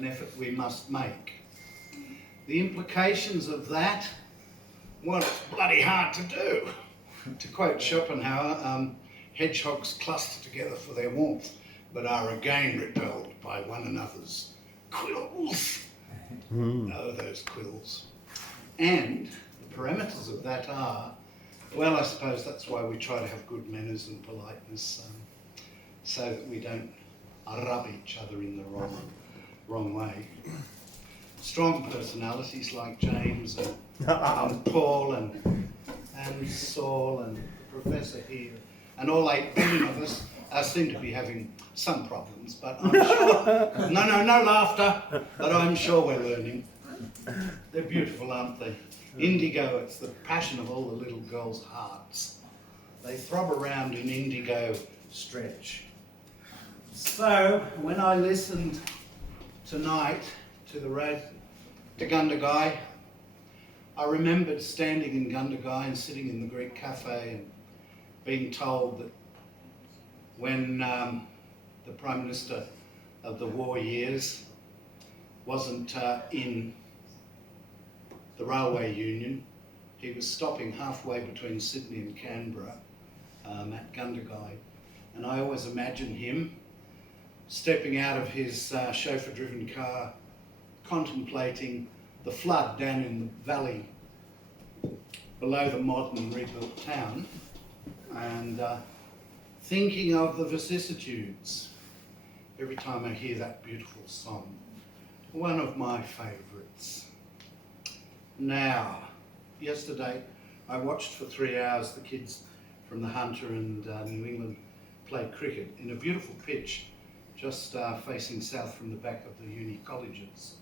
an effort we must make. The implications of that, well, it's bloody hard to do. To quote Schopenhauer, hedgehogs cluster together for their warmth, but are again repelled by one another's quills. Oh, those quills. And the parameters of that are, well, I suppose that's why we try to have good manners and politeness, so that we don't rub each other in the wrong way. Strong personalities like James and Paul and Saul and the Professor here, and all 8 billion of us seem to be having some problems, but I'm sure, no laughter, but I'm sure we're learning. They're beautiful, aren't they? Indigo, it's the passion of all the little girls' hearts. They throb around in indigo stretch. So, when I listened tonight to Gundagai, I remembered standing in Gundagai and sitting in the Greek cafe and being told that when the Prime Minister of the war years wasn't in the railway union, he was stopping halfway between Sydney and Canberra at Gundagai. And I always imagine him stepping out of his chauffeur-driven car, contemplating the flood down in the valley below the modern rebuilt town, and thinking of the vicissitudes every time I hear that beautiful song. One of my favourites. Now, yesterday I watched for 3 hours the kids from the Hunter and New England play cricket in a beautiful pitch just facing south from the back of the uni colleges,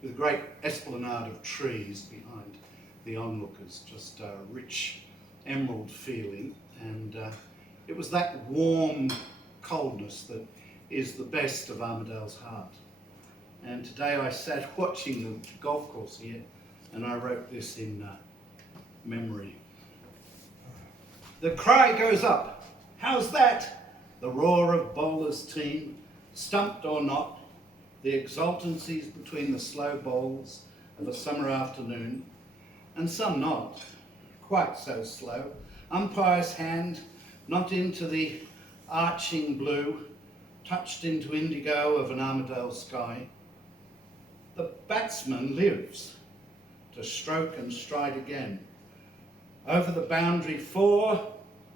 with a great esplanade of trees behind the onlookers, just a rich emerald feeling, and it was that warm coldness that is the best of Armadale's heart. And today I sat watching the golf course here, and I wrote this in memory. The cry goes up, how's that? The roar of bowlers' team, stumped or not, the exultancies between the slow bowls of a summer afternoon, and some not quite so slow. Umpire's hand, not into the arching blue, touched into indigo of an Armadale sky. The batsman lives to stroke and stride again. Over the boundary 4,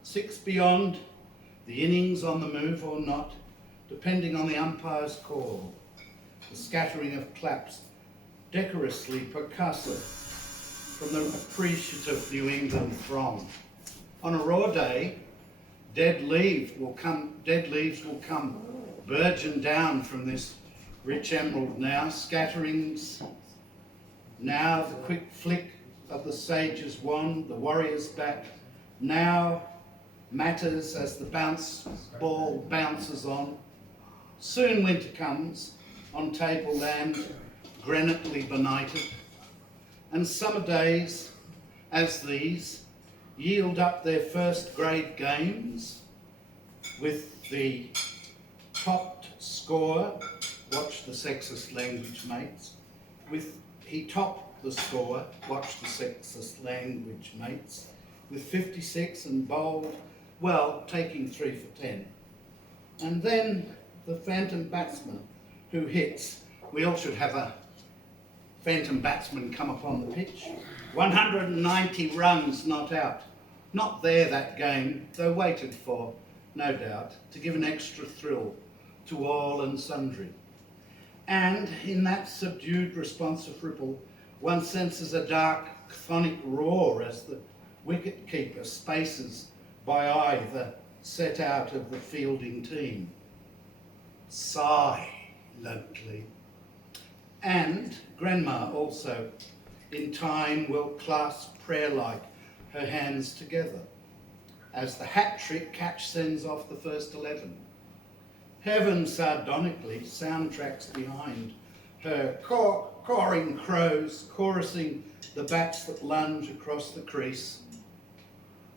6 beyond, the innings on the move or not, depending on the umpire's call. The scattering of claps, decorously percussive, from the appreciative New England throng. On a raw day, dead leaves will come, burgeon down from this rich emerald now, scatterings. Now the quick flick of the sage's wand, the warrior's bat. Now matters as the bounce ball bounces on. Soon winter comes, on tableland, granitely benighted, and summer days, as these, yield up their first grade games with the topped score. Watch the sexist language mates. He topped the score, watch the sexist language mates, with 56 and bowled, well, taking 3 for 10. And then the phantom batsman who hits. We all should have a phantom batsman come upon the pitch. 190 runs not out. Not there that game, though waited for, no doubt, to give an extra thrill to all and sundry. And in that subdued responsive ripple, one senses a dark chthonic roar as the wicket-keeper spaces by eye the set out of the fielding team. Silently. And Grandma also, in time, will clasp prayer-like her hands together as the hat-trick catch sends off the first 11. Heaven sardonically soundtracks behind her, cawing crows, chorusing the bats that lunge across the crease.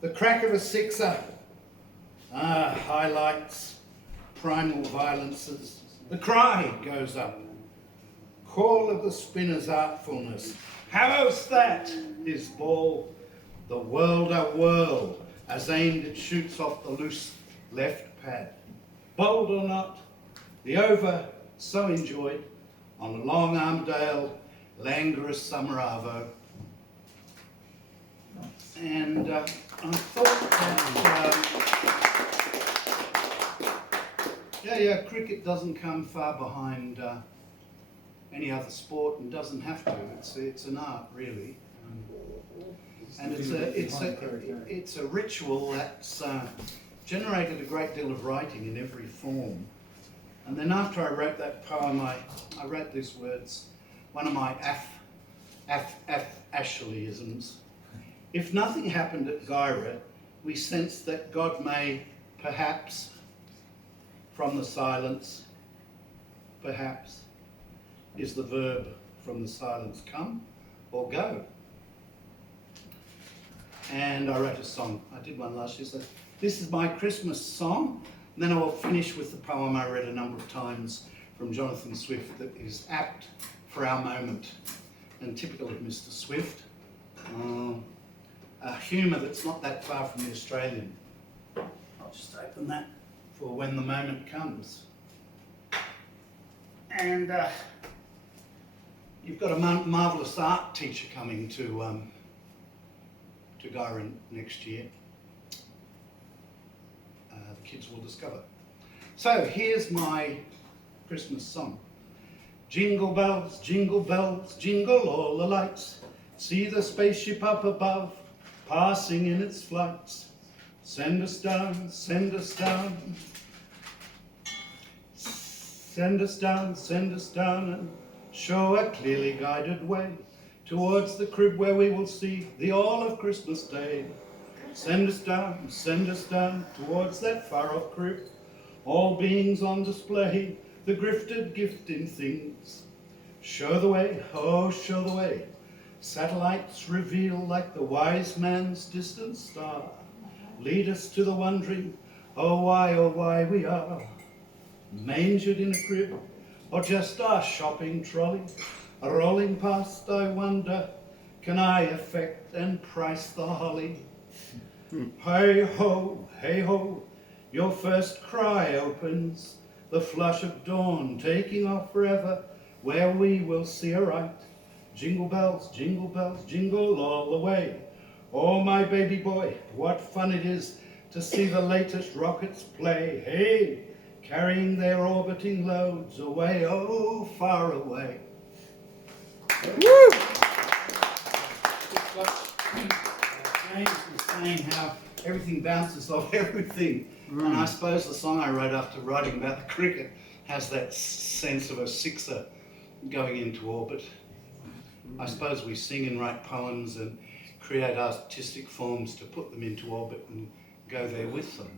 The crack of a sixer highlights primal violences The cry goes up, call of the spinner's artfulness. How's that? His ball, the world a whirl, as aimed it shoots off the loose left pad. Bold or not, the over so enjoyed on a long Armdale, languorous summer arvo. And I thought that, cricket doesn't come far behind any other sport and doesn't have to. It's an art, really. And it's a ritual that's generated a great deal of writing in every form. And then after I wrote that poem, I wrote these words, one of my Ashleyisms. If nothing happened at Gyra, we sense that God may, perhaps, from the silence, perhaps, is the verb from the silence, come or go. And I wrote a song. I did one last year. So this is my Christmas song. And then I will finish with the poem I read a number of times from Jonathan Swift that is apt for our moment and typical of Mr. Swift. A humour that's not that far from the Australian. I'll just open that for when the moment comes. And you've got a marvellous art teacher coming to Gyra next year. The kids will discover. So here's my Christmas song. Jingle bells, jingle all the lights. See the spaceship up above, passing in its flights. Send us down, send us down. Send us down, send us down, and show a clearly guided way towards the crib where we will see the all of Christmas Day. Send us down towards that far-off crib, all beings on display, the grifted gifting things. Show the way, oh show the way, satellites reveal like the wise man's distant star. Lead us to the wondering, oh why we are, mangered in a crib, or just our shopping trolley, rolling past I wonder, can I affect and price the holly? Hey ho, your first cry opens, the flush of dawn taking off forever, where we will see aright. Jingle bells, jingle all the way. Oh my baby boy, what fun it is to see the latest rockets play. Hey, carrying their orbiting loads away, oh far away. Woo! James was saying how everything bounces off everything. And I suppose the song I wrote after writing about the cricket has that sense of a sixer going into orbit. I suppose we sing and write poems and create artistic forms to put them into orbit and go there with them.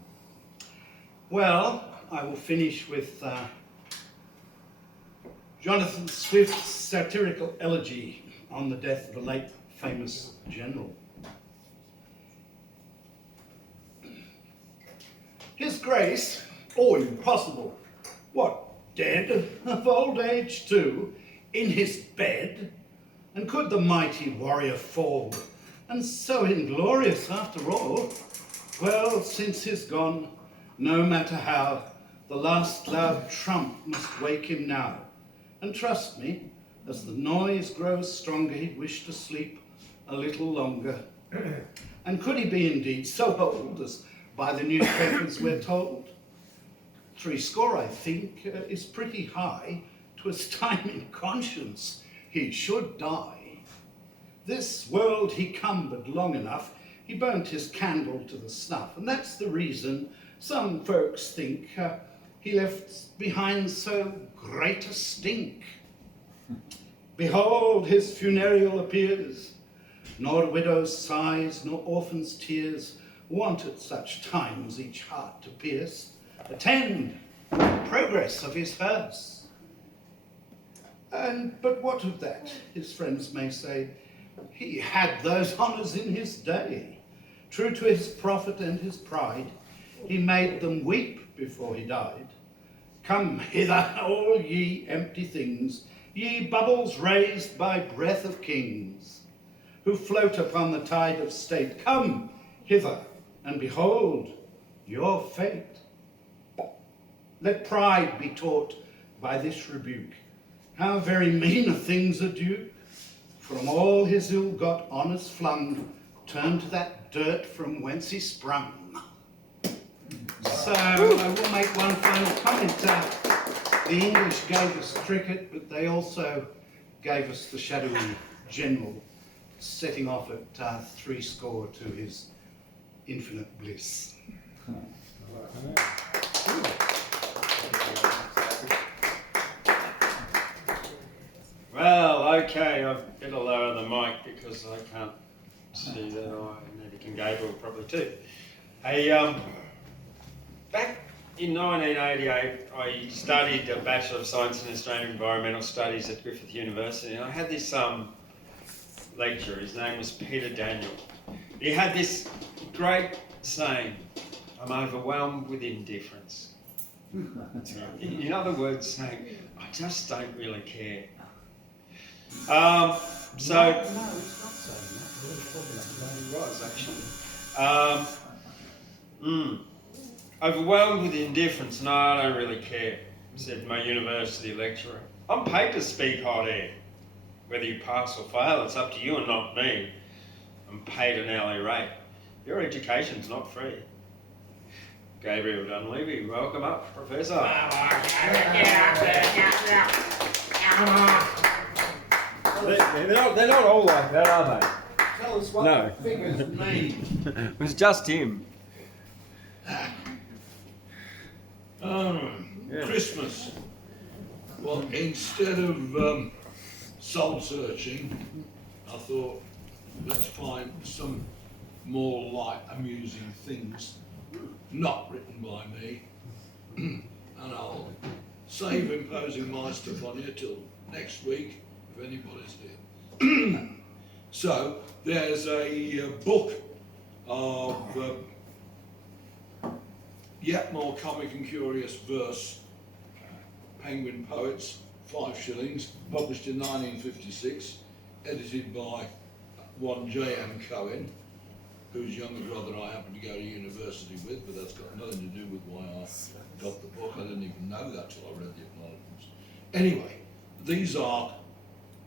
Well, I will finish with Jonathan Swift's satirical elegy on the death of a late famous general. His Grace, oh impossible, what, dead of old age too, in his bed? And could the mighty warrior fall, and so inglorious after all? Well, since he's gone, no matter how, the last loud trump must wake him now. And trust me, as the noise grows stronger, he'd wish to sleep a little longer. And could he be indeed so old as by the newspapers we're told? 70, I think, is pretty high. 'Twas time in conscience he should die. This world he cumbered long enough, he burnt his candle to the snuff, and that's the reason some folks think he left behind so great a stink. Behold, his funereal appears, nor widow's sighs, nor orphan's tears want at such times each heart to pierce. Attend progress of his hearse. But what of that, his friends may say, he had those honours in his day. True to his profit and his pride, he made them weep before he died. Come hither, all ye empty things, ye bubbles raised by breath of kings, who float upon the tide of state. Come hither, and behold your fate. Let pride be taught by this rebuke, how very mean a thing's a duke, from all his ill-got honours flung, turn to that dirt from whence he sprung. So I will make one final comment. The English gave us cricket, but they also gave us the shadowy general, setting off at 60 to his infinite bliss. Well, okay, I've better lower the mic because I can't see that eye, and neither can Gabriel probably too. Hey, back in 1988, I studied a Bachelor of Science in Australian Environmental Studies at Griffith University, and I had this lecturer. His name was Peter Daniel. He had this great saying, "I'm overwhelmed with indifference." In other words, saying, I just don't really care. No, it's not saying that. He was actually. Overwhelmed with indifference. No, I don't really care, said my university lecturer. I'm paid to speak hot air. Whether you pass or fail, it's up to you and not me. I'm paid an hourly rate. Your education's not free. Gabriel Dunleavy, welcome up, Professor. They're not all like that, are they? Tell us what the figures mean. It was just him. Christmas. Well, instead of soul searching, I thought let's find some more light, amusing things not written by me, and I'll save imposing my stuff on you till next week if anybody's here. So there's a book of yet more comic and curious verse, Penguin Poets, 5 shillings, published in 1956, edited by one J.M. Cohen, whose younger brother I happen to go to university with, but that's got nothing to do with why I got the book. I didn't even know that till I read the acknowledgements. Anyway, these are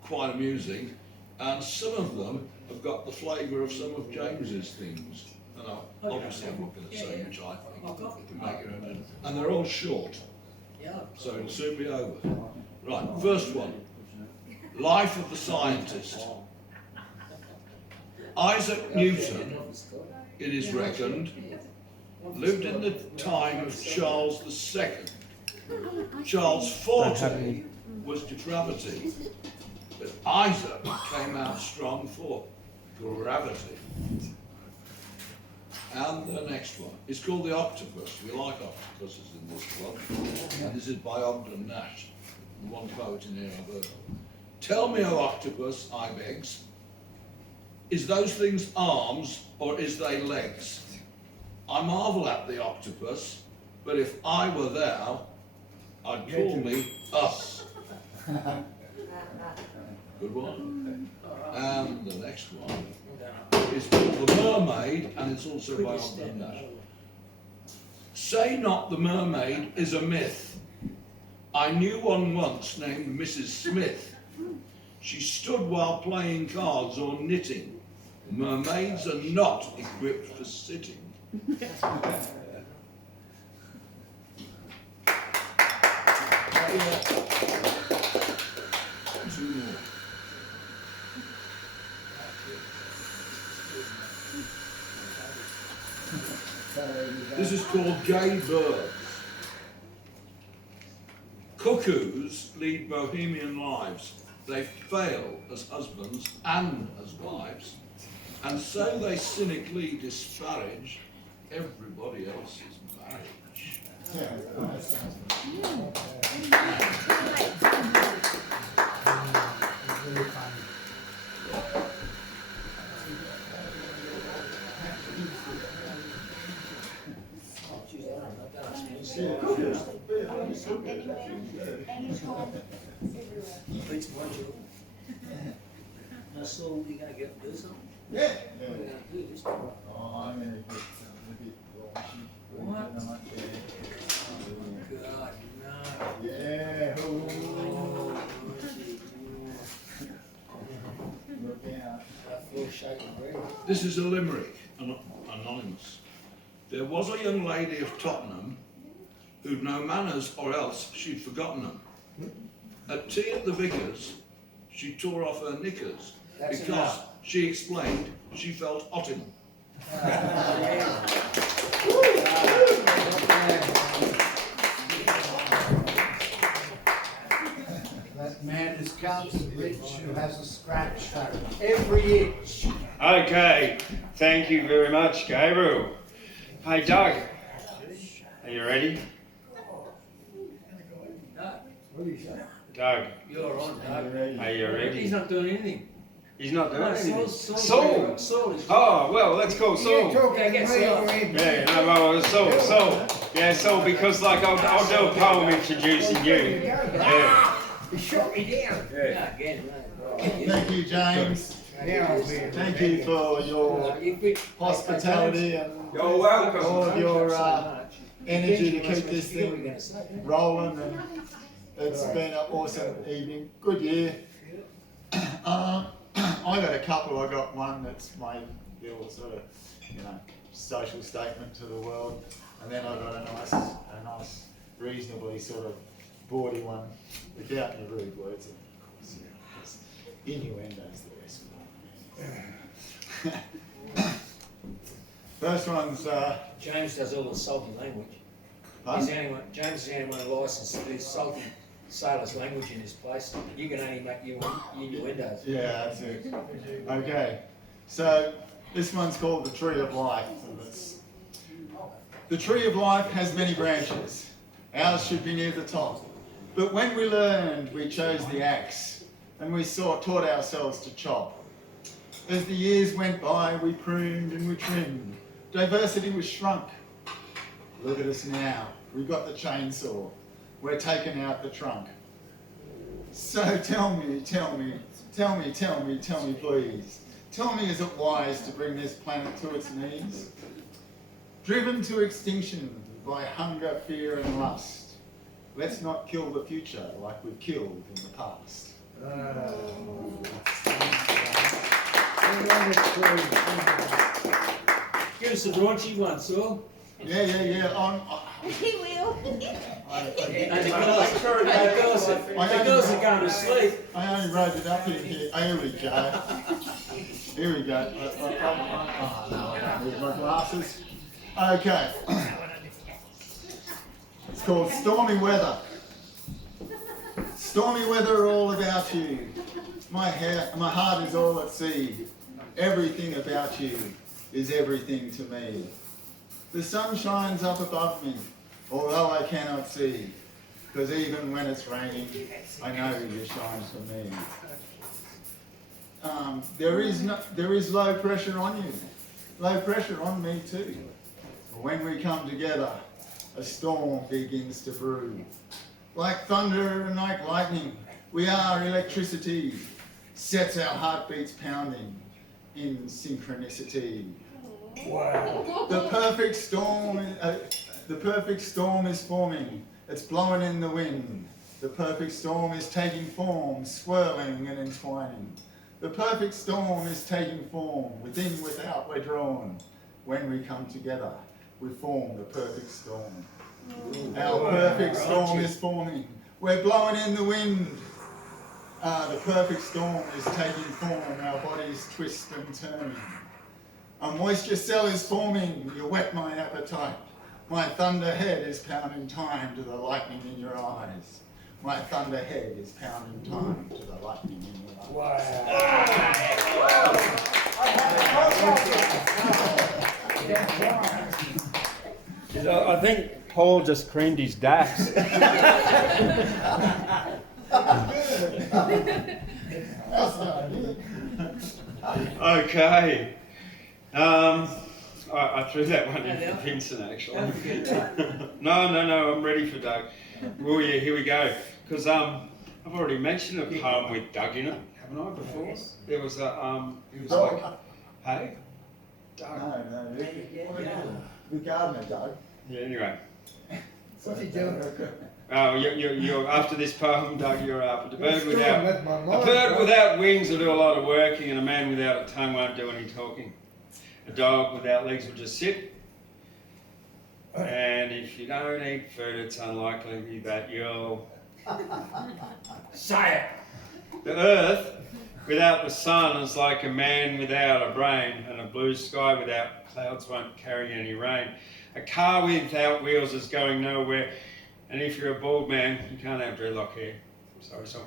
quite amusing, and some of them have got the flavour of some of James's things. And obviously I'm not going to say which I think. You can make your own. And they're all short, so it'll soon be over. Right, first one. Life of the Scientist. Isaac Newton, it is reckoned, lived in the time of Charles II. Charles' forte was depravity, but Isaac came out strong for gravity. And the next one is called The Octopus. We like octopuses in this club. And this is by Ogden Nash, the one poet in here I've heard of. Tell me, O octopus, I begs, is those things arms or is they legs? I marvel at the octopus, but if I were thou, I'd call me us. Good one. And the next one is called The Mermaid, and it's also by Ogden Nash. Say not the mermaid is a myth. I knew one once named Mrs. Smith. She stood while playing cards or knitting. Mermaids are not equipped for sitting. Two more. This is called Gay Birds. Cuckoos lead bohemian lives. They fail as husbands and as wives, and so they cynically disparage everybody else's marriage. Beats my job. Now, Saul, you gonna get and do something? Yeah. What are you gonna do this time? Oh, I'm gonna get something a bit raunchy. What? Yeah. God, no. Yeah. Oh, Ooh. mercy. Look out. I feel shaking already. This is a limerick, anonymous. There was a young lady of Tottenham who'd no manners or else she'd forgotten them. At tea at the vicar's, she tore off her knickers That's because enough. she explained she felt hot in them. That man is Council Rich who has a scratch on every itch. Okay, thank you very much, Gabriel. Hey, Doug, are you ready? Doug, You're on, Doug. are you ready? He's not doing anything. He's not doing No, anything. Saul. Saul is. Oh, well, let's call Saul. Yeah, get Saul. Yeah, no, well, Saul. Yeah, Saul, because like I'll do a poem introducing you. Yeah. He shot me down. Yeah, again, mate. Thank you, James. Thank you for your hospitality and You're welcome. all of your energy to keep this thing thing. rolling. And it's been an awesome evening. Good year. I got a couple. I got one that's my little sort of, social statement to the world, and then I got a nice, reasonably sort of bawdy one without any rude words. And of course, because innuendos the best. First one's. James does all the salty language. He's the only one, James is the only one licensed to do salty sailor's language in this place. You can only make your innuendos. Yeah, that's it. Okay, so this one's called the Tree of Life. And the Tree of Life has many branches. Ours should be near the top. But when we learned, we chose the axe, and we taught ourselves to chop. As the years went by, we pruned and we trimmed. Diversity was shrunk. Look at us now. We've got the chainsaw. We're taking out the trunk. So tell me, please. Tell me, is it wise to bring this planet to its knees? Driven to extinction by hunger, fear and lust. Let's not kill the future like we've killed in the past. Give us a raunchy one, Saul. Yeah. He will. And the girls are going to sleep. I only wrote it up in here. Here we go. Here we go. Oh no, I don't need my glasses. Okay. It's called Stormy Weather. Stormy weather all about you. My heart is all at sea. Everything about you is everything to me. The sun shines up above me, although I cannot see, because even when it's raining, I know you shine for me. There is low pressure on you, low pressure on me too. When we come together, a storm begins to brew. Like thunder and like lightning, we are electricity, sets our heartbeats pounding in synchronicity. Wow. The perfect storm is forming. It's blowing in the wind. The perfect storm is taking form, swirling and entwining. The perfect storm is taking form. Within, without, we're drawn. When we come together, we form the perfect storm. Our perfect storm is forming. We're blowing in the wind. The perfect storm is taking form. Our bodies twist and turn. A moisture cell is forming. You whet my appetite. My thunderhead is pounding time to the lightning in your eyes. My thunderhead is pounding time to the lightning in your eyes. I think Paul just creamed his daps. Okay. I threw that one in for Vincent actually. No, I'm ready for Doug. Oh yeah, here we go. because I've already mentioned a poem with Doug in it, haven't I, before? Yes. There was a, it was Dog. like, hey? Doug. No, the gardener, Doug. Yeah, anyway. What's he doing? Oh, you're after this poem, Doug, you're up. A bird without, With my a mind, bird bro. without wings will do a lot of working, and a man without a tongue won't do any talking. A dog without legs will just sit. And if you don't eat food, it's unlikely that you'll... Say The earth without the sun is like a man without a brain, and a blue sky without clouds won't carry any rain. A car without wheels is going nowhere, and if you're a bald man, you can't have dreadlock hair. Sorry, son.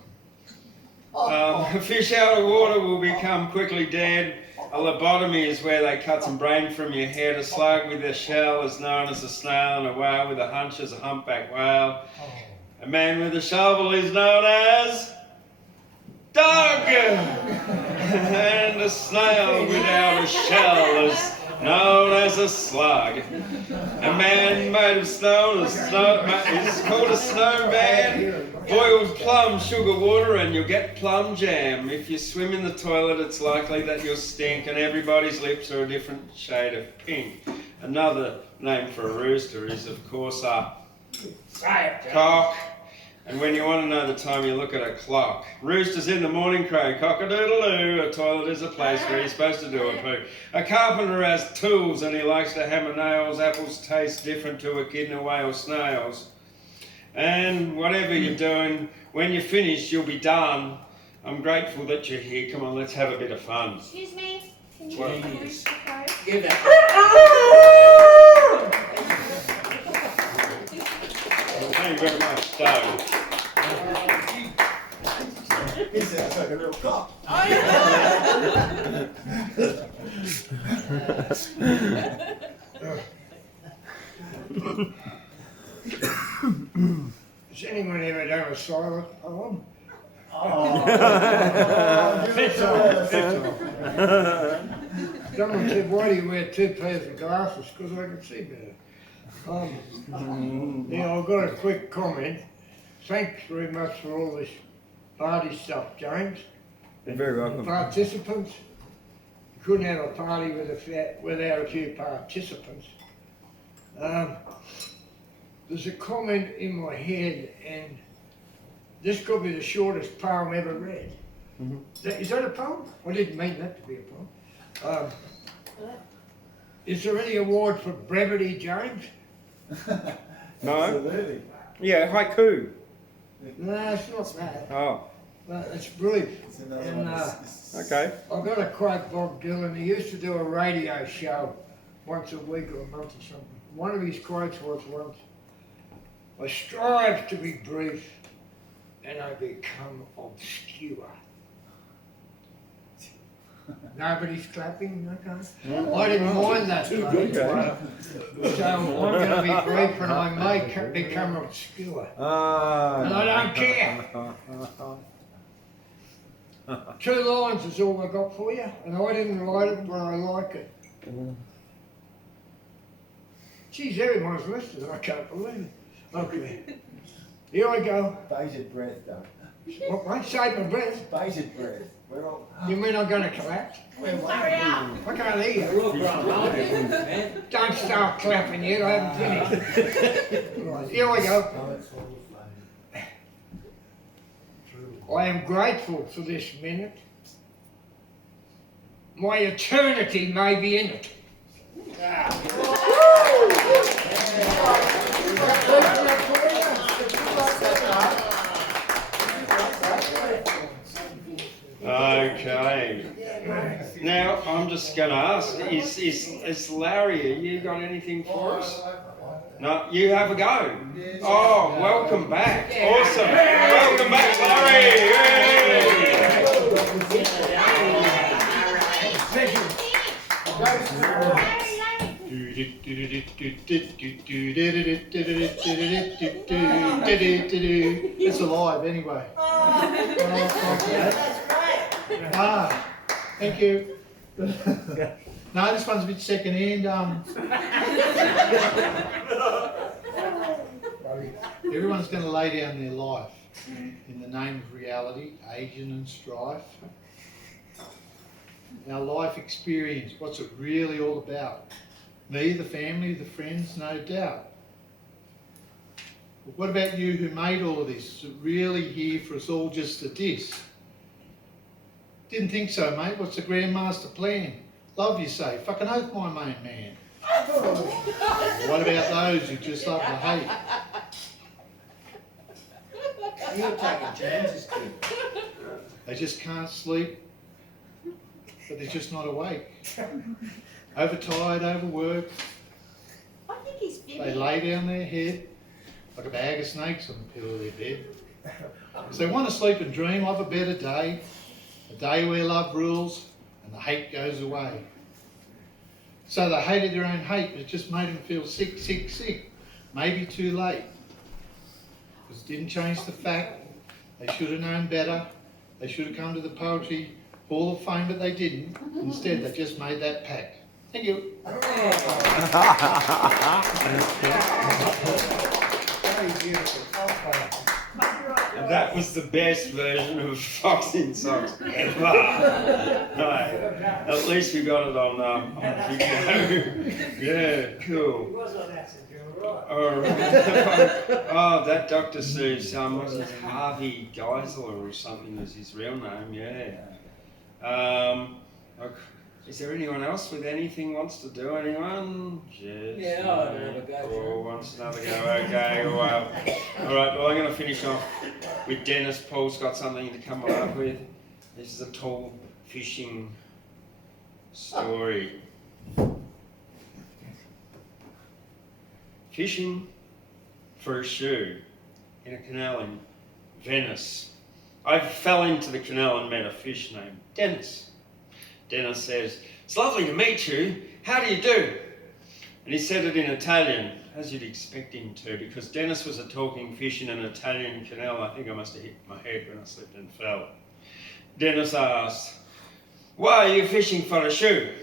A fish out of water will become quickly dead. A lobotomy is where they cut some brain from your head. A slug with a shell is known as a snail, and a whale with a hunch is a humpback whale. A man with a shovel is known as Doug, and a snail without a shell is known as a slug. A man made of snow is called a snowman. Boiled plum, sugar water, and you'll get plum jam. If you swim in the toilet, it's likely that you'll stink, and everybody's lips are a different shade of pink. Another name for a rooster is, of course, a cock. And when you want to know the time, you look at a clock. Roosters in the morning crow, cock-a-doodle-doo. A toilet is a place where you're supposed to do a poo. A carpenter has tools and he likes to hammer nails. Apples taste different to echidna whale snails. And whatever you're doing, when you're finished, you'll be done. I'm grateful that you're here. Come on, let's have a bit of fun. Excuse me, can you What? push the code? Give that. Thank you very much, Doug. He sounds like a real cop. Has anyone ever done a silent poem? Someone said, why do you wear 2 pairs of glasses? Because I can see better. Now, I've got a quick comment. Thanks very much for all this party stuff, James. You're very The welcome. participants. You couldn't have a party without a few participants. There's a comment in my head, and this could be the shortest poem ever read. Is that a poem? I didn't mean that to be a poem. Is there any award for brevity, James? No? Absolutely. Yeah, haiku. No, it's not that. Oh, No, it's brief. It's another And, one. okay. I've got to quote Bob Dylan. He used to do a radio show once a week or a month or something. One of his quotes was once, I strive to be brief and I become obscure. Nobody's clapping, okay? I didn't mind that. So I'm going to be brief and I may become obscure. And I don't care. 2 lines is all I got for you, and I didn't write it, but I like it. Geez, everyone's listening, I can't believe it. Okay, here I go. Bated breath, though. What, shape of breath? Bated breath. We're all. You mean I'm going to collapse? Hurry up! I can't hear you. We're all growing up, man. Don't start clapping yet, I haven't finished. Right, here we go. I am grateful for this minute. My eternity may be in it. Okay. Now, I'm just going to ask, is Larry, you got anything for us? No, you have a go. Oh, welcome back. Awesome. Welcome back, Larry. It's alive anyway. Ah, thank you. No, this one's a bit second hand. Everyone's going to lay down their life in the name of reality, aging and strife. Our life experience, what's it really all about? Me, the family, the friends, no doubt. But what about you who made all of this? Is it really here for us all just to diss? Didn't think so, mate. What's the Grandmaster plan? Love, you say. Fucking oath, my main man. What about those who just love the hate? You're taking James's kid. They just can't sleep, but they're just not awake. Overtired, overworked. I think he's They fibbing. lay down their head like a bag of snakes on the pillow of their bed. So they want to sleep and dream of a better day, a day where love rules and the hate goes away. So they hated their own hate, but it just made them feel sick, sick, sick. Maybe too late. Because it didn't change the fact they should have known better. They should have come to the Poetry Hall of Fame, but they didn't. Instead, they just made that pact. Thank you. Very beautiful. And that was the best version of Fox in Socks ever. No, at least we got it on video. Yeah, cool. It was on acid, you're right. All right. Oh, that Dr. Seuss, was it Harvey Geisler or something was his real name? Yeah. Okay. Is there anyone else with anything wants to do? Anyone? Yes. Yeah, I'll have another go. Or wants another go? Okay. Well, all right. Well, I'm going to finish off with Dennis. Paul's got something to come up with. This is a tall fishing story. Fishing for a shoe in a canal in Venice. I fell into the canal and met a fish named Dennis. Dennis says, "It's lovely to meet you. How do you do?" And he said it in Italian, as you'd expect him to, because Dennis was a talking fish in an Italian canal. I think I must have hit my head when I slipped and fell. Dennis asked, "Why are you fishing for a shoe?"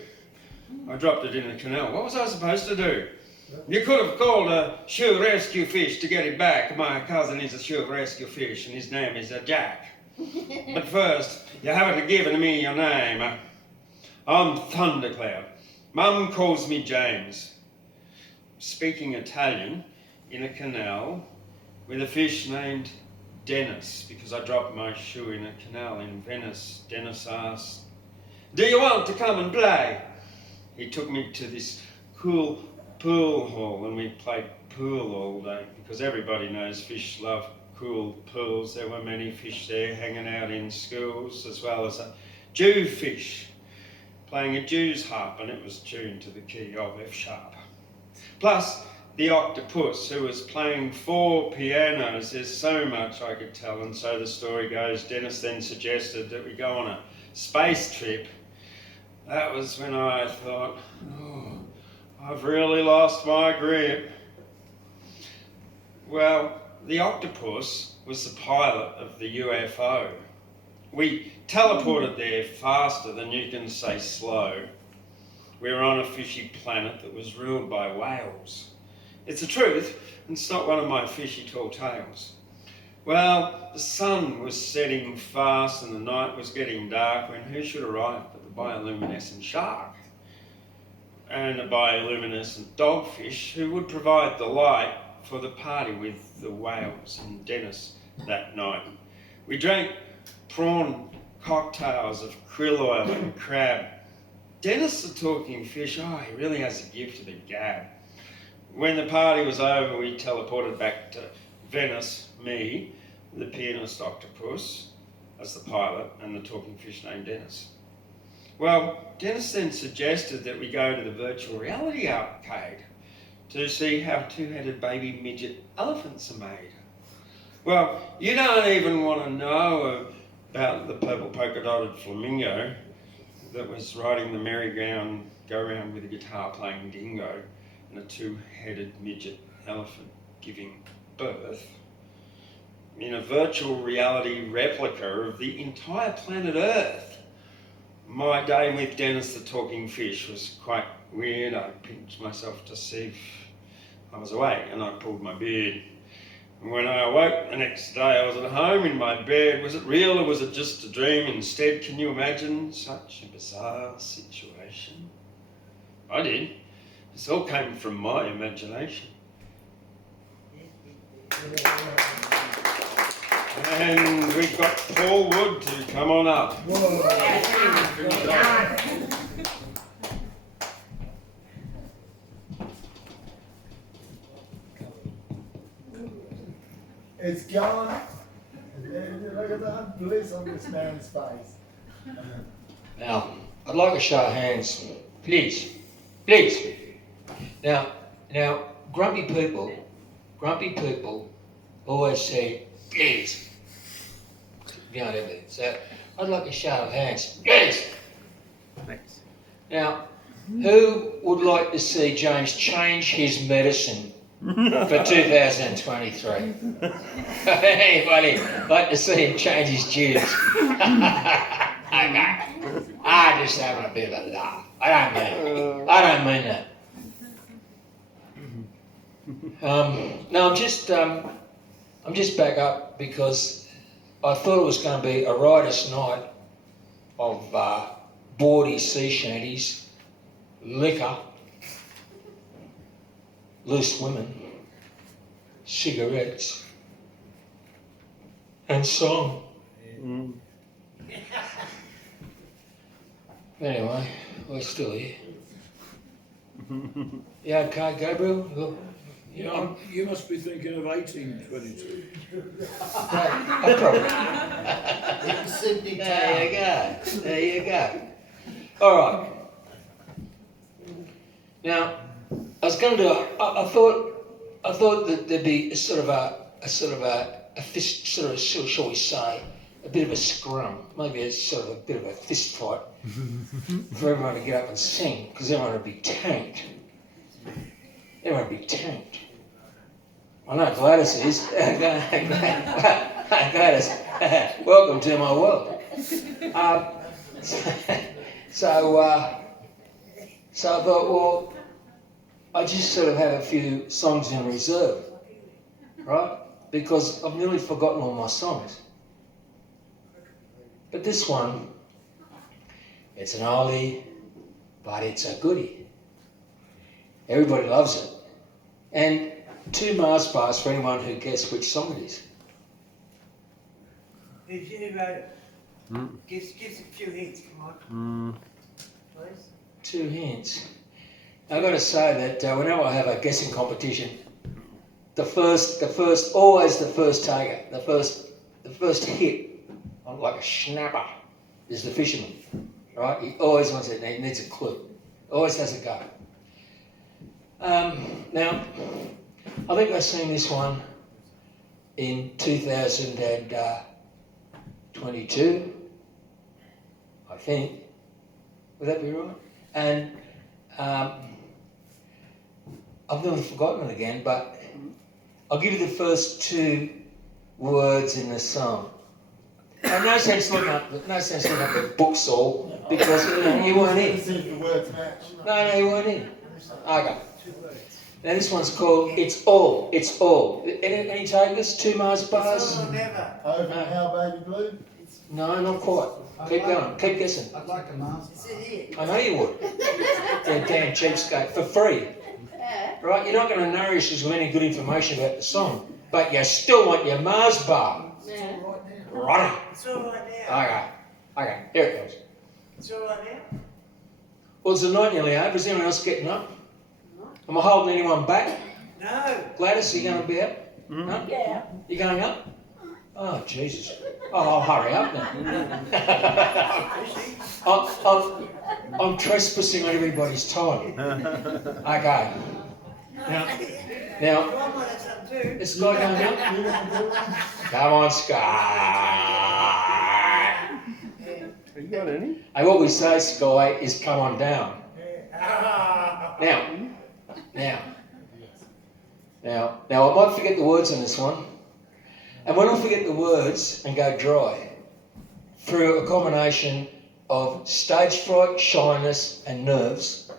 I dropped it in the canal. What was I supposed to do? You could have called a shoe rescue fish to get it back. My cousin is a shoe rescue fish and his name is Jack. But first, you haven't given me your name. I'm Thundercloud. Mum calls me James. Speaking Italian in a canal with a fish named Dennis, because I dropped my shoe in a canal in Venice. Dennis asked, "Do you want to come and play?" He took me to this cool pool hall and we played pool all day because everybody knows fish love cool pools. There were many fish there hanging out in schools, as well as a Jew fish playing a Jew's harp, and it was tuned to the key of F sharp. Plus the octopus who was playing 4 pianos. There's so much I could tell, and so the story goes. Dennis then suggested that we go on a space trip. That was when I thought, oh, I've really lost my grip. Well, the octopus was the pilot of the UFO. We teleported there faster than you can say slow. We were on a fishy planet that was ruled by whales. It's the truth, and it's not one of my fishy tall tales. Well, the sun was setting fast and the night was getting dark when who should arrive but the bioluminescent shark and a bioluminescent dogfish who would provide the light for the party with the whales and Dennis that night. We drank prawn cocktails of krill oil and crab. Dennis the talking fish, he really has a gift of the gab. When the party was over, we teleported back to Venice, me, the pianist octopus as the pilot, and the talking fish named Dennis. Well, Dennis then suggested that we go to the virtual reality arcade to see how 2-headed baby midget elephants are made. Well, you don't even want to know about the purple polka-dotted flamingo that was riding the merry-go-round with a guitar playing dingo and a 2-headed midget elephant giving birth in a virtual reality replica of the entire planet Earth. My day with Dennis the talking fish was quite weird. I pinched myself to see if I was awake and I pulled my beard. And when I awoke the next day, I was at home in my bed. Was it real or was it just a dream instead? Can you imagine such a bizarre situation? I did. This all came from my imagination. And we've got Paul Wood to come on up. It's gone. Look at that bliss on this man's face. Now, I'd like a show of hands, please, please. Now, grumpy people always say, please, behind everything. So, I'd like a show of hands, please. Thanks. Now, who would like to see James change his medicine for 2023? Anybody like to see him change his tubes? Okay. I'm just having a bit of a laugh. I don't mean that. No, I'm just back up because I thought it was going to be a riotous night of bawdy sea shanties, liquor, loose women, cigarettes, and song. Anyway, we're still here. Yeah, okay, Gabriel? Look, You must be thinking of 1822. probably. There you go. All right. Now, I was going to do. I thought that there'd be a sort of a fist, shall we say, a bit of a scrum, maybe a sort of a bit of a fist fight for everyone to get up and sing, because everyone would be tanked. Everyone would be tanked. I know Gladys is. Gladys, welcome to my world. So I thought, well, I just sort of have a few songs in reserve, right? Because I've nearly forgotten all my songs. But this one, it's an oldie, but it's a goodie. Everybody loves it. And 2 Mars bars for anyone who guessed which song it is. Who's you wrote it? Give us a few hints, come on. Please. 2 hints. I've got to say that whenever I have a guessing competition, always the first taker, the first hit, like a schnapper, is the fisherman, right? He always wants it, he needs a clue. Always has a go. Now, I think I seen this one in 2022, I think. Would that be right? And I've nearly forgotten it again, but I'll give you the first 2 words in the song. And no sense looking up the books all, because you weren't in. The words match. No, you weren't in. Okay. Now this one's called It's All. It's All. Any takers? 2 Mars bars? Over now, baby blue. No, not quite. Keep going. Keep guessing. I'd like a mask. I know you would. You're a damn cheapskate. For free. Right? You're not going to nourish us with any good information about the song, but you still want your Mars bar. Right. It's all right now. Okay. Here it goes. It's all right now. Well, it's the night nearly over. Is anyone else getting up? Am I holding anyone back? No. Gladys, are you going to be up? No? Yeah. You going up? Oh, Jesus. Oh, I'll hurry up now. I'm trespassing on everybody's time. Okay. Now, I might have something too. is Sky going up? Come on, Sky. Have you got any? Hey, what we say, Sky, is come on down. Now, I might forget the words on this one. And when I forget the words and go dry, through a combination of stage fright, shyness and nerves,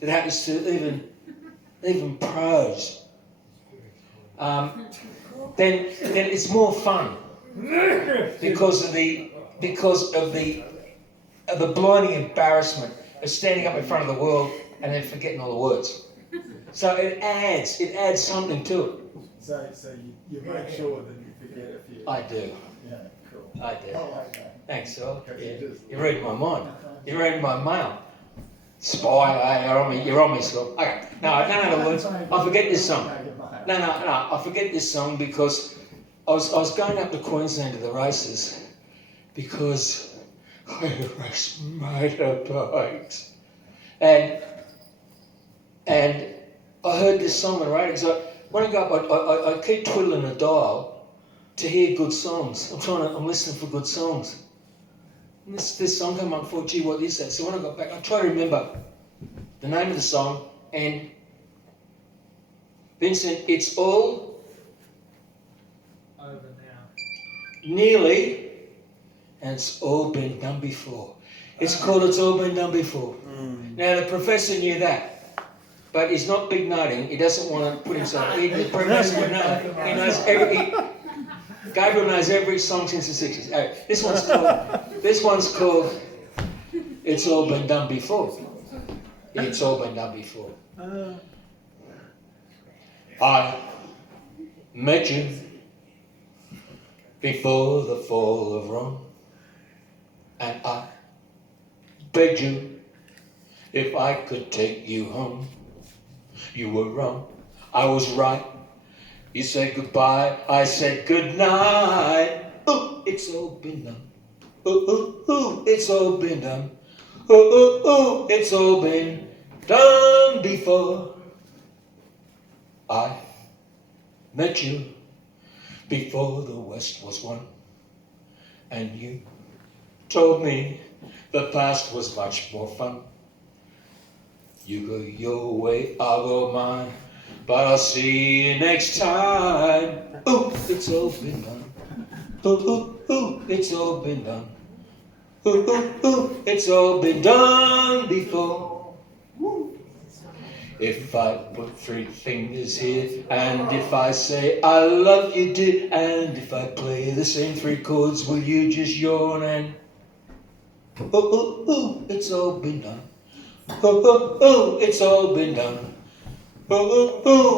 it happens to even pros. then it's more fun because of the blinding embarrassment of standing up in front of the world and then forgetting all the words. So it adds something to it. So you make sure that you forget a few. I do. Yeah, cool. I do. I like that. Thanks, Phil. Okay, Yeah. you just- You're reading my mind. You're reading my mail. Spy, you're on me, Scott. Okay. No, I don't know the words. I forget this song. No, I forget this song because I was going up to Queensland to the races because I race motorbikes. And I heard this song on the radio. So when I go up, I keep twiddling the dial to hear good songs. I'm listening for good songs. And this song came up, I thought, gee, what is that? So when I got back, I tried to remember the name of the song, and Vincent, it's all Over now. nearly, and it's all been done before. It's called It's All Been Done Before. Now, the professor knew that, but he's not big noting. He doesn't want to put himself. The professor would know. He knows Gabriel knows every song since the 60s. Oh, this one's called It's All Been Done Before. It's all been done before. I met you before the fall of Rome, and I begged you if I could take you home. You were wrong, I was right. You said goodbye, I said goodnight. Ooh, it's all been done. Ooh, it's all been done. Ooh, it's all been done before. I met you before the West was won, and you told me the past was much more fun. You go your way, I'll go mine, but I'll see you next time. Ooh, it's all been done. Ooh, it's all been done. Ooh, it's all been done before. If I put three fingers here, and if I say I love you, dear, and if I play the same three chords, will you just yawn and it's all been done. It's all been done.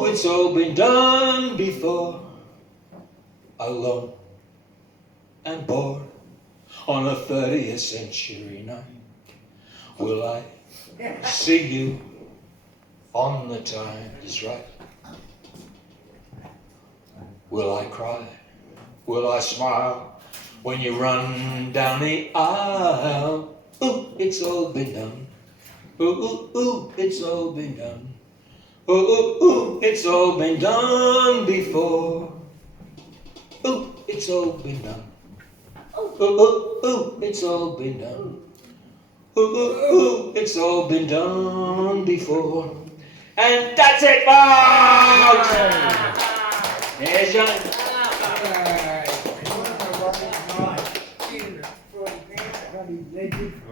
It's all been done before. Alone and bored on a 30th century night, will I see you on the time is right? Will I cry? Will I smile when you run down the aisle? Ooh, it's all been done. Ooh, it's all been done. Ooh, it's all been done before. Ooh, it's all been done. Ooh, it's all been done. Ooh, it's all been done before. And that's it, folks! There's your...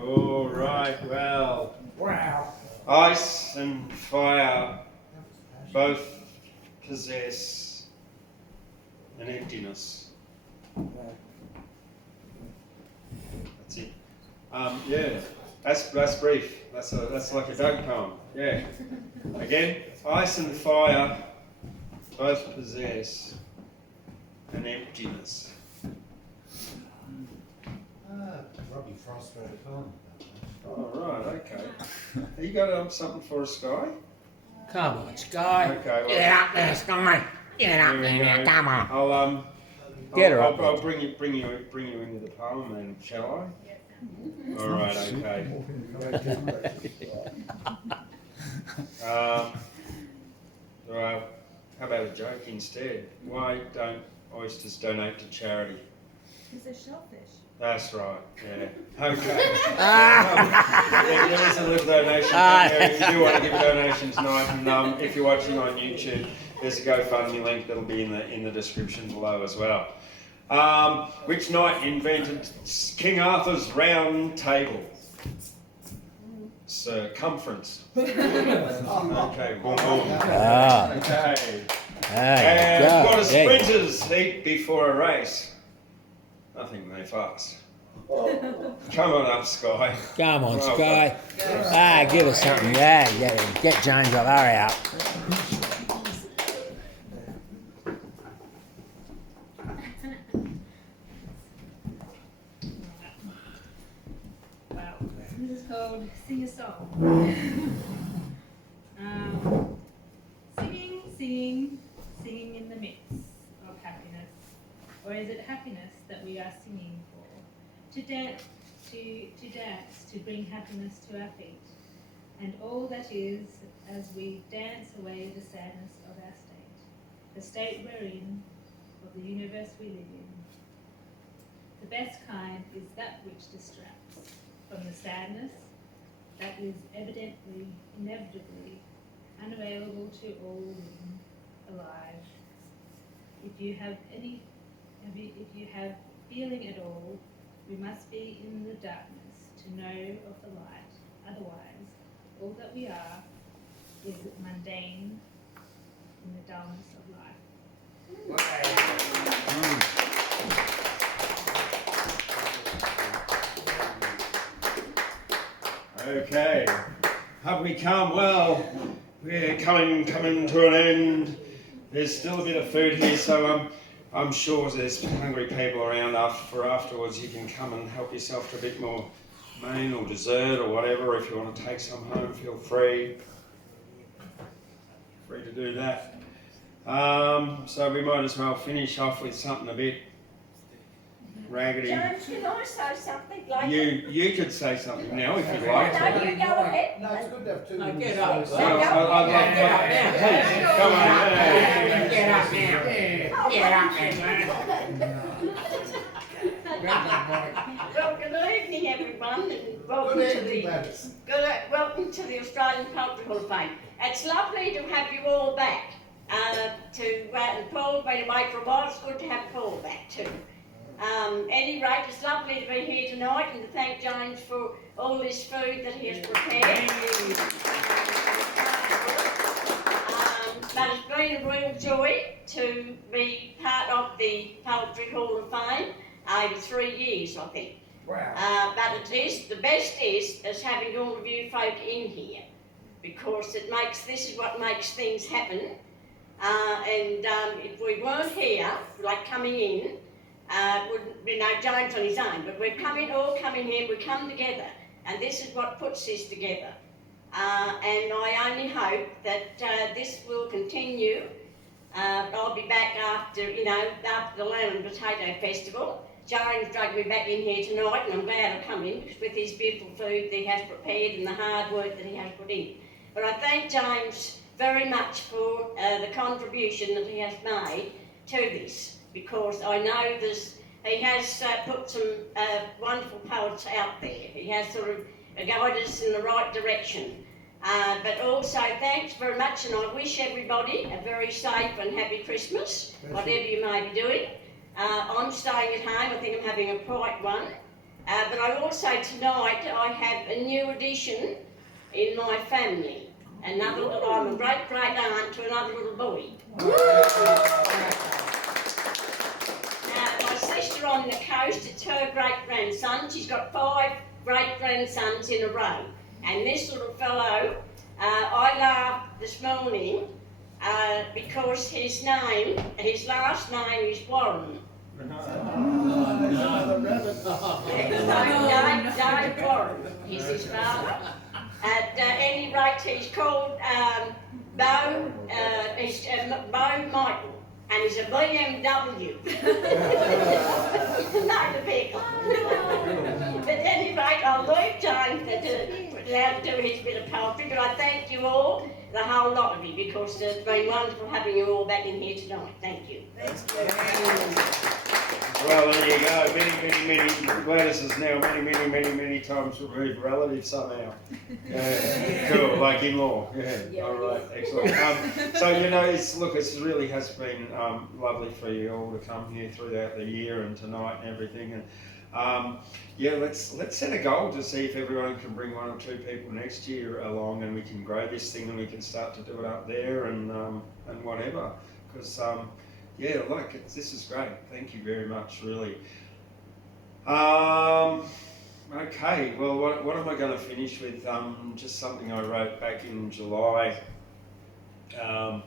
All right, well, Wow. ice and fire both possess an emptiness. That's it. Yeah, that's brief. That's like a Doug poem. Yeah. Again, ice and fire both possess an emptiness. Robbie Frost wrote a poem. Oh, right, okay. Have you got something for us, Sky? Come on, Sky. Okay, well, Get up there, Sky. Get up there, come on. I'll Get her up I'll bring you into the poem, then, shall I? All right, okay. Well, how about a joke instead? Why don't oysters donate to charity? Because they're shellfish. That's right, yeah. Okay. There is a little donation there if you do want to give a donation tonight. And if you're watching on YouTube, there's a GoFundMe link that'll be in the description below as well. Which knight invented King Arthur's round table? Circumference. Okay, boom, boom. Okay. And go. what do There you go. sprinters eat before a race? Nothing, they fast. Come on up, Sky. Come on, Well Sky. Give us something. Get James up. Hurry up. Well, this is called Sing a Song. Singing in the midst of happiness. Or is it happiness that we are singing for? To dance, to bring happiness to our feet. And all that is, as we dance away the sadness of our state. The state we're in, of the universe we live in. The best kind is that which distracts from the sadness that is evidently, inevitably, unavailable to all living alive. If you have feeling at all, we must be in the darkness to know of the light. Otherwise, all that we are is mundane in the dullness of life. Okay. Have we come? Well, we're coming to an end. There's still a bit of food here, so I'm sure there's hungry people around for afterwards. You can come and help yourself to a bit more main or dessert or whatever. If you want to take some home, feel free to do that. So we might as well finish off with something a bit raggedy. James, can I say something? Like You could say something now if you'd like. No, you go ahead. No, it's good to have two. Now get up. Well, I'd come on. Get up now. Get up Well, good evening, everyone, and welcome welcome to the Australian Poultry Hall of Fame. It's lovely to have you all back. And Paul been away for a while. It's good to have Paul back too. Any rate, it's lovely to be here tonight and to thank James for all this food that he has prepared. But it's been a real joy to be part of the Poultry Hall of Fame over 3 years, I think. Wow. But the best is having all of you folk in here, because this is what makes things happen. If we weren't here, like coming in, James on his own, but we've all come in here, we come together, and this is what puts this together. And I only hope that this will continue. I'll be back after the Lamb and Potato Festival. James dragged me back in here tonight, and I'm glad I've come in with his beautiful food that he has prepared and the hard work that he has put in. But I thank James very much for the contribution that he has made to this, because I know he has put some wonderful poets out there. He has sort of guided us in the right direction. But also thanks very much, and I wish everybody a very safe and happy Christmas, whatever you may be doing. I'm staying at home. I think I'm having a quiet one. But I also tonight I have a new addition in my family. I'm a great aunt to another little boy. My sister on the coast, it's her great-grandson. She's got 5 great-grandsons in a row. And this little fellow, I laughed this morning because his last name is Warren. Dave Warren, he's his father. At any rate, he's called Bo Michael, and he's a BMW. Not a big one. But at any rate, I'll leave James to do his bit of poetry, but I thank you all, the whole lot of you, because it's been wonderful having you all back in here tonight. Thank you. Well, there you go. Many. Gladys is now many times removed relative somehow. Cool, like in-law. Yeah. All right, excellent. So it really has been lovely for you all to come here throughout the year and tonight and everything. And let's set a goal to see if everyone can bring 1 or 2 people next year along, and we can grow this thing and we can start to do it up there and whatever. because this is great. Thank you very much, really. Okay, well, what am I going to finish with? Just something I wrote back in July. I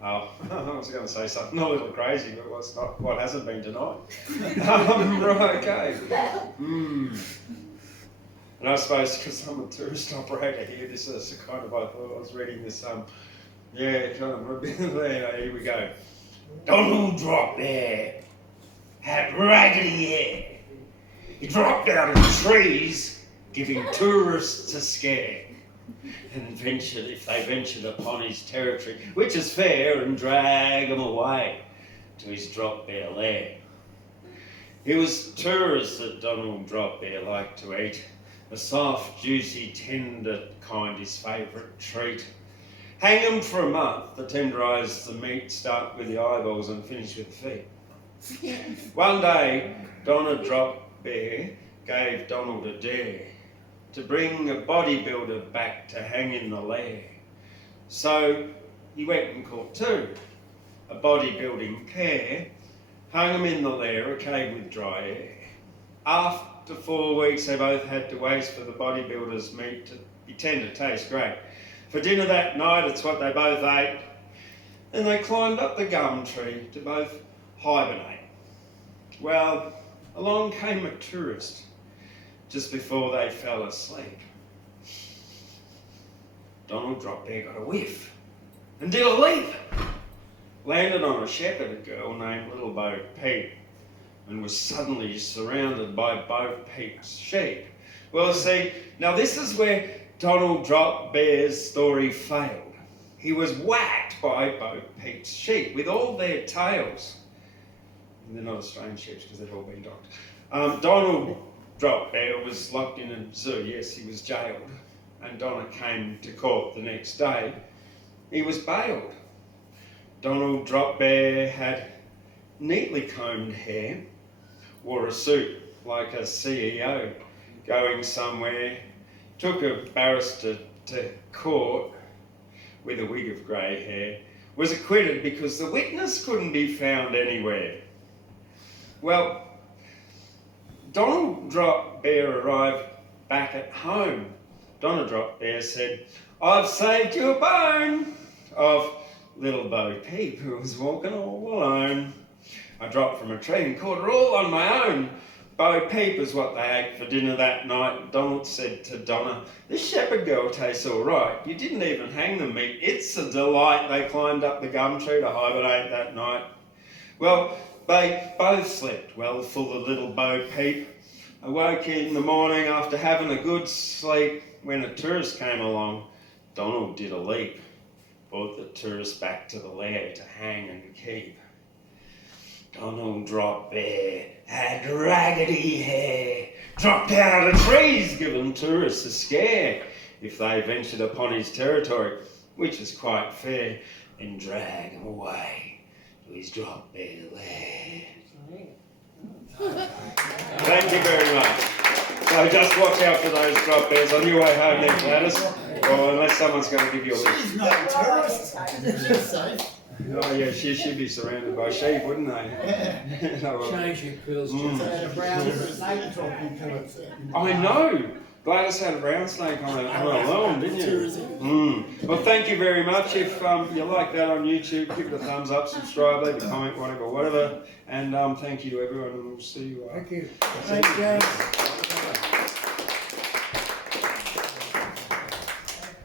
was going to say something a little crazy, but what's not, what hasn't been tonight. Right, okay. And I suppose because I'm a tourist operator here, this is kind of, I thought I was reading this, kind of a bit there. Here we go. Donald Drop Bear had raggedy hair. He dropped out of the trees, giving tourists a scare, and if they ventured upon his territory, which is fair, and drag him away to his drop bear lair. It was tourists that Donald Drop Bear liked to eat, a soft, juicy, tender kind, his favourite treat. Hang him for a month, to tenderise the meat, start with the eyeballs and finish with the feet. One day, Donald Drop Bear gave Donald a dare to bring a bodybuilder back to hang in the lair. So he went and caught two, a bodybuilding pair, hung them in the lair, a cave with dry air. After 4 weeks, they both had to waste for the bodybuilder's meat to pretend to taste great. For dinner that night, it's what they both ate, and they climbed up the gum tree to both hibernate. Well, along came a tourist just before they fell asleep. Donald Drop Bear got a whiff and did a leap. Landed on a shepherd girl named Little Bo Peep and was suddenly surrounded by Bo Peep's sheep. Well, see, now this is where Donald Drop Bear's story failed. He was whacked by Bo Peep's sheep with all their tails. They're not Australian sheep because they've all been docked. Donald Drop Bear was locked in a zoo. Yes, he was jailed. And Donna came to court the next day. He was bailed. Donald Drop Bear had neatly combed hair, wore a suit like a CEO going somewhere, took a barrister to court with a wig of grey hair, was acquitted because the witness couldn't be found anywhere. Well, Donald Drop Bear arrived back at home. Donald Drop Bear said, "I've saved you a bone," of Little Bo Peep, who was walking all alone. I dropped from a tree and caught her all on my own. Bo Peep is what they ate for dinner that night. Donald said to Donna, "This shepherd girl tastes all right. You didn't even hang the meat. It's a delight." They climbed up the gum tree to hibernate that night. Well, they both slept well, full of Little Bo Peep. Awoke in the morning after having a good sleep. When a tourist came along, Donald did a leap, brought the tourist back to the lair to hang and keep. Donald Drop Bear had raggedy hair, dropped out of trees, giving tourists a scare if they ventured upon his territory, which is quite fair, and drag him away to his drop bear lair. Thank you very much. So just watch out for those drop bears on your way home there, Gladys. Or unless someone's going to give you a lift. She's not a tourist. She's safe. Oh yeah, she'd be surrounded by sheep, wouldn't they? Change your pills. I know. Gladys had a brown snake on a lawn, didn't you? Well, thank you very much. If you like that on YouTube, give it a thumbs up, subscribe, leave a comment, whatever. And thank you to everyone, and we'll see you. Thank you. Thanks, James.